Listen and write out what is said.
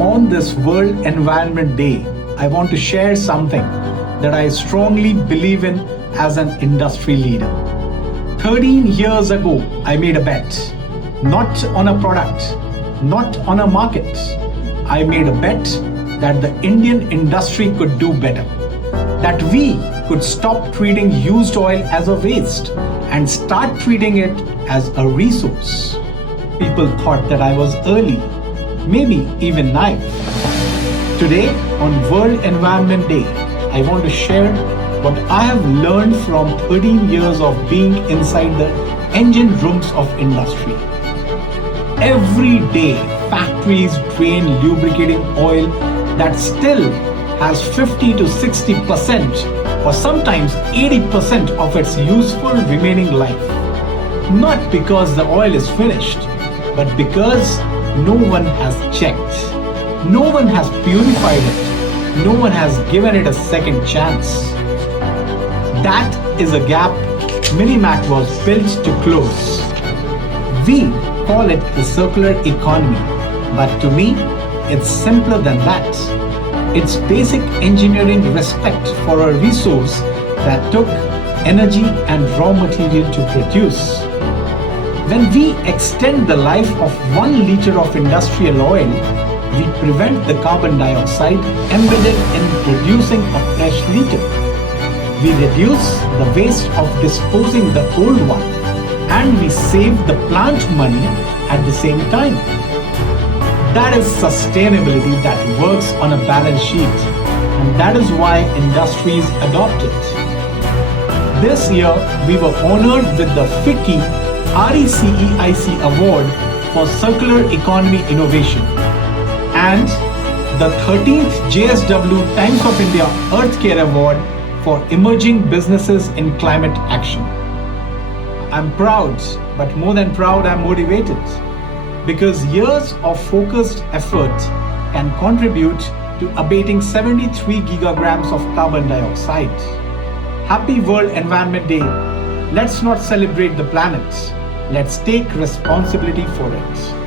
on this World Environment Day, I want to share something that I strongly believe in as an industry leader. 13 years ago, I made a bet, not on a product, not on a market. I made a bet that the Indian industry could do better, that we could stop treating used oil as a waste and start treating it as a resource. People thought that I was early, maybe even naive. Today, on World Environment Day, I want to share what I have learned from 13 years of being inside the engine rooms of industry. Every day, factories drain lubricating oil that still has 50 to 60% or sometimes 80% of its useful remaining life. Not because the oil is finished, but because no one has checked. No one has purified it. No one has given it a second chance. That is a gap Minimac was built to close. We call it the circular economy, but to me, it's simpler than that. It's basic engineering respect for a resource that took energy and raw material to produce. When we extend the life of 1 liter of industrial oil, we prevent the carbon dioxide embedded in producing a fresh liter. We reduce the waste of disposing the old one, and we save the plant money at the same time. That is sustainability that works on a balance sheet, and that is why industries adopt it. This year, we were honored with the FICCI RECEIC Award for Circular Economy Innovation and the 13th JSW Times of India Earth Care Award for Emerging Businesses in Climate Action. I'm proud, but more than proud, I'm motivated, because years of focused effort can contribute to abating 73 gigograms of carbon dioxide. Happy World Environment Day. Let's not celebrate the planet. Let's take responsibility for it.